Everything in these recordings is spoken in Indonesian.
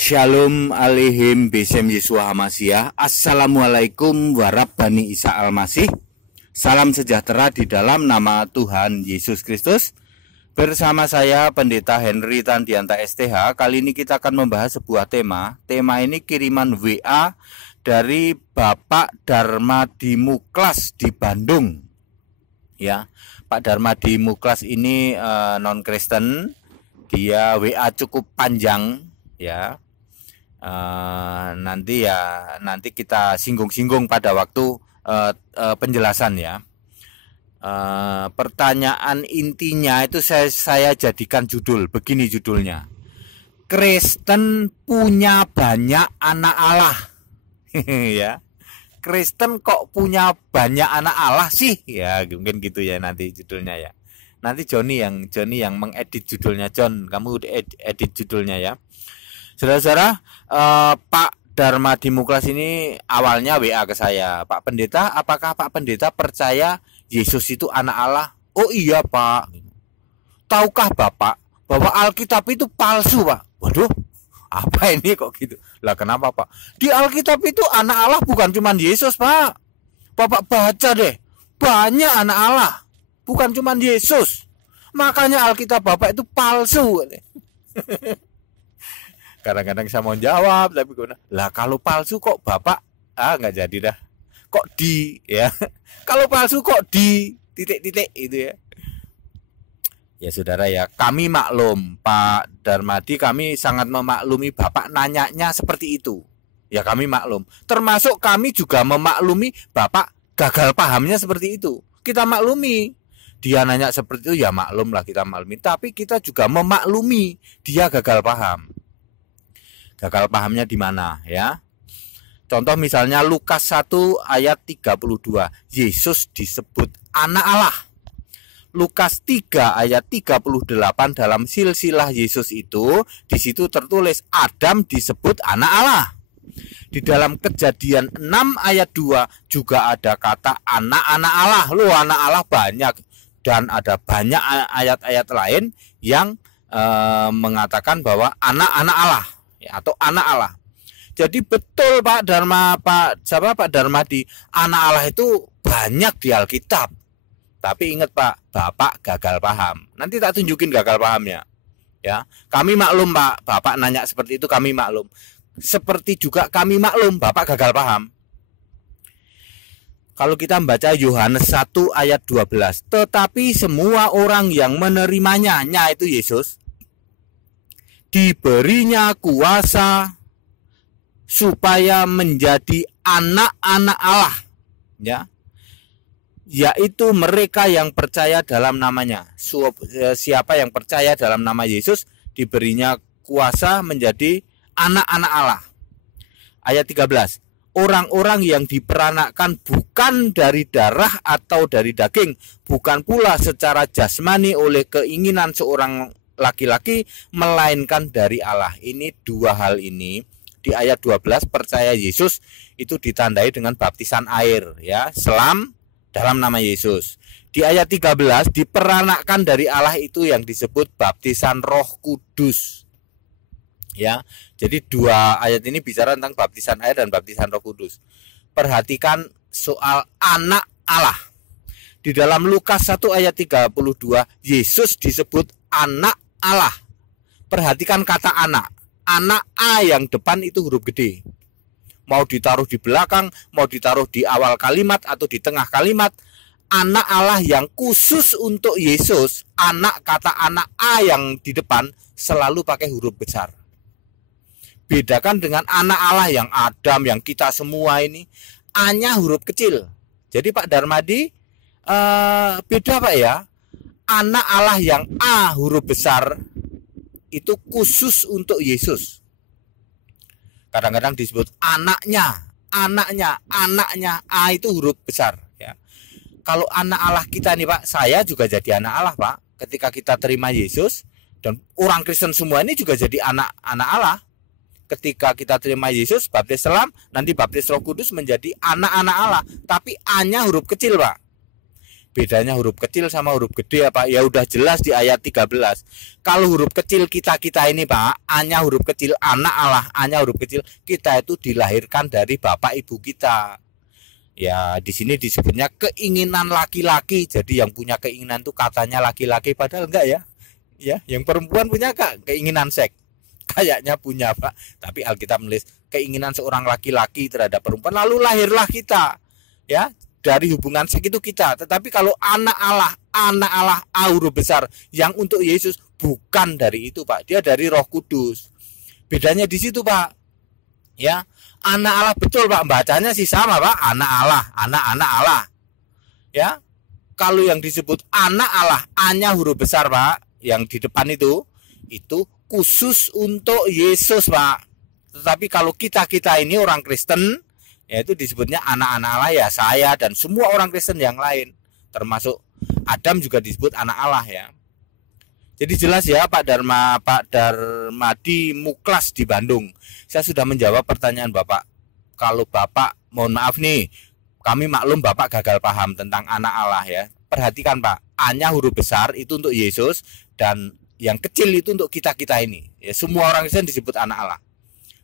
Shalom alaihim besem Yesua Hamasyah. Assalamualaikum warahmatullahi Isa Almasih. Salam sejahtera di dalam nama Tuhan Yesus Kristus. Bersama saya Pendeta Henry Tandianta STH. Kali ini kita akan membahas sebuah tema. Tema ini kiriman WA dari Bapak Dharma di Muklas di Bandung. Ya, Pak Dharma di Muklas ini non Kristen. Dia WA cukup panjang. Ya, nanti kita singgung-singgung pada waktu penjelasan ya. Pertanyaan intinya itu saya jadikan judul begini, judulnya Kristen punya banyak anak Allah. Ya, Kristen kok punya banyak anak Allah sih? Ya mungkin gitu ya nanti judulnya ya. Nanti Johnny yang mengedit judulnya. John, kamu edit judulnya ya. Saudara-saudara, Pak Dharma di Muklas ini awalnya WA ke saya. Pak Pendeta, apakah Pak Pendeta percaya Yesus itu anak Allah? Oh iya Pak. Tahukah Bapak bahwa Alkitab itu palsu Pak? Waduh, apa ini kok gitu? Lah kenapa Pak? Di Alkitab itu anak Allah bukan cuma Yesus Pak. Bapak baca deh, banyak anak Allah, bukan cuma Yesus. Makanya Alkitab Bapak itu palsu. Kadang-kadang saya mau jawab, tapi lah kalau palsu kok Bapak nggak jadi dah. Kok di ya? Kalau palsu kok di titik-titik itu ya. Ya saudara ya, kami maklum Pak Darmadi, kami sangat memaklumi Bapak nanyanya seperti itu. Ya kami maklum. Termasuk kami juga memaklumi Bapak gagal pahamnya seperti itu. Kita maklumi. Dia nanya seperti itu ya maklum lah, kita maklumi. Tapi kita juga memaklumi dia gagal paham. Gagal pahamnya di mana ya? Contoh misalnya Lukas 1 ayat 32. Yesus disebut anak Allah. Lukas 3 ayat 38 dalam silsilah Yesus itu, di situ tertulis Adam disebut anak Allah. Di dalam Kejadian 6 ayat 2 juga ada kata anak-anak Allah. Loh, anak Allah banyak, dan ada banyak ayat-ayat lain yang mengatakan bahwa anak-anak Allah ya, atau anak Allah. Jadi betul Pak Darmadi, anak Allah itu banyak di Alkitab. Tapi ingat Pak, Bapak gagal paham. Nanti tak tunjukin gagal pahamnya. Ya, kami maklum Pak, Bapak nanya seperti itu, kami maklum. Seperti juga kami maklum Bapak gagal paham. Kalau kita membaca Yohanes 1 ayat 12, tetapi semua orang yang menerimanya, itu Yesus, diberinya kuasa supaya menjadi anak-anak Allah, ya, yaitu mereka yang percaya dalam namanya. Siapa yang percaya dalam nama Yesus diberinya kuasa menjadi anak-anak Allah. Ayat 13, orang-orang yang diperanakkan bukan dari darah atau dari daging, bukan pula secara jasmani oleh keinginan seorang laki-laki, melainkan dari Allah. Ini dua hal ini di ayat 12, percaya Yesus itu ditandai dengan baptisan air ya, selam dalam nama Yesus. Di ayat 13 diperanakkan dari Allah itu yang disebut baptisan Roh Kudus. Ya. Jadi dua ayat ini bicara tentang baptisan air dan baptisan Roh Kudus. Perhatikan soal anak Allah. Di dalam Lukas 1 ayat 32 Yesus disebut anak Allah. Perhatikan kata anak. Anak A yang depan itu huruf gede. Mau ditaruh di belakang, mau ditaruh di awal kalimat atau di tengah kalimat, anak Allah yang khusus untuk Yesus, kata anak A yang di depan selalu pakai huruf besar. Bedakan dengan anak Allah yang Adam, yang kita semua ini, A-nya huruf kecil. Jadi Pak Darmadi beda Pak ya. Anak Allah yang A huruf besar itu khusus untuk Yesus. Kadang-kadang disebut anaknya, A itu huruf besar ya. Kalau anak Allah kita nih Pak, saya juga jadi anak Allah Pak. Ketika kita terima Yesus, dan orang Kristen semua ini juga jadi anak Allah. Ketika kita terima Yesus, baptis selam, nanti baptis Roh Kudus menjadi anak-anak Allah. Tapi A-nya huruf kecil Pak. Bedanya huruf kecil sama huruf gede apa? Ya udah jelas di ayat 13. Kalau huruf kecil kita ini Pak, A-nya huruf kecil, anak Allah, A-nya huruf kecil, kita itu dilahirkan dari bapak ibu kita. Ya di sini disebutnya keinginan laki-laki. Jadi yang punya keinginan itu katanya laki-laki, padahal enggak ya. Ya, yang perempuan punya keinginan seks. Kayaknya punya Pak, tapi Alkitab menulis keinginan seorang laki-laki terhadap perempuan, lalu lahirlah kita. Ya, dari hubungan seks itu kita. Tetapi kalau anak Allah huruf besar yang untuk Yesus bukan dari itu Pak, dia dari Roh Kudus. Bedanya di situ Pak. Ya, anak Allah betul Pak, bacanya sih sama Pak, anak Allah. Ya, kalau yang disebut anak Allah, A-nya huruf besar Pak, yang di depan itu khusus untuk Yesus Pak. Tetapi kalau kita ini orang Kristen, yaitu disebutnya anak-anak Allah, ya saya dan semua orang Kristen yang lain, termasuk Adam juga disebut anak Allah ya. Jadi jelas ya Pak Darmadi Muklas di Bandung. Saya sudah menjawab pertanyaan Bapak. Kalau Bapak, mohon maaf nih, kami maklum Bapak gagal paham tentang anak Allah ya. Perhatikan Pak, A-nya huruf besar itu untuk Yesus, dan yang kecil itu untuk kita ini. Ya, semua orang Kristen disebut anak Allah.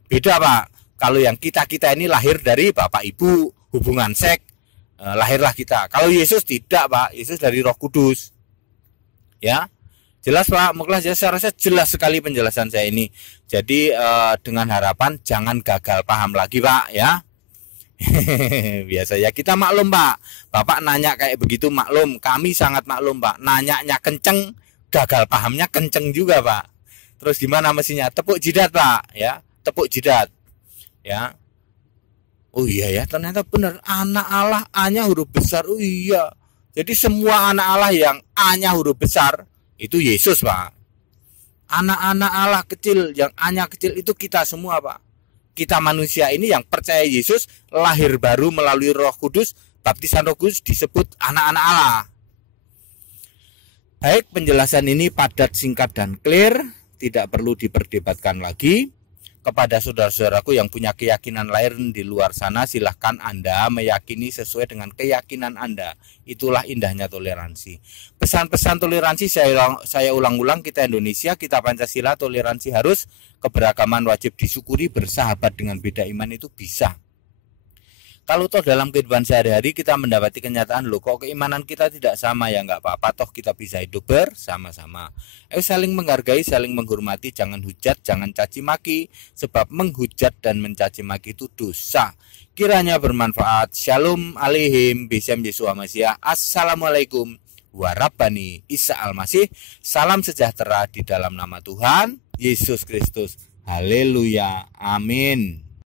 Beda Pak, kalau yang kita ini lahir dari bapak ibu, hubungan seks, lahirlah kita. Kalau Yesus tidak Pak, Yesus dari Roh Kudus. Ya, jelas Pak Muklas ya, saya rasa jelas sekali penjelasan saya ini. Jadi dengan harapan jangan gagal paham lagi Pak ya. Biasa ya, kita maklum Pak. Bapak nanya kayak begitu maklum, kami sangat maklum Pak. Nanyanya kenceng, gagal pahamnya kenceng juga Pak. Terus gimana mestinya? Tepuk jidat Pak ya, tepuk jidat ya. Oh iya ya, ternyata benar, anak Allah A-nya huruf besar. Oh iya, jadi semua anak Allah yang A-nya huruf besar itu Yesus Pak. Anak-anak Allah kecil yang A-nya kecil itu kita semua Pak. Kita manusia ini yang percaya Yesus, lahir baru melalui Roh Kudus, baptisan Roh Kudus, disebut anak-anak Allah. Baik, penjelasan ini padat, singkat, dan clear, tidak perlu diperdebatkan lagi. Kepada saudara-saudaraku yang punya keyakinan lain di luar sana, silahkan Anda meyakini sesuai dengan keyakinan Anda. Itulah indahnya toleransi. Pesan-pesan toleransi saya ulang-ulang, kita Indonesia, kita Pancasila, toleransi harus, keberagaman wajib disyukuri, bersahabat dengan beda iman itu bisa. Kalau toh dalam kehidupan sehari-hari kita mendapati kenyataan, loh kok keimanan kita tidak sama, ya nggak apa-apa, toh kita bisa hidup bersama-sama. Saling menghargai, saling menghormati, jangan hujat, jangan caci maki, sebab menghujat dan mencaci maki itu dosa. Kiranya bermanfaat. Shalom alaihim bisem Yesus Masih. Assalamualaikum warahmatullahi Isa Al-Masih. Salam sejahtera di dalam nama Tuhan Yesus Kristus. Haleluya. Amin.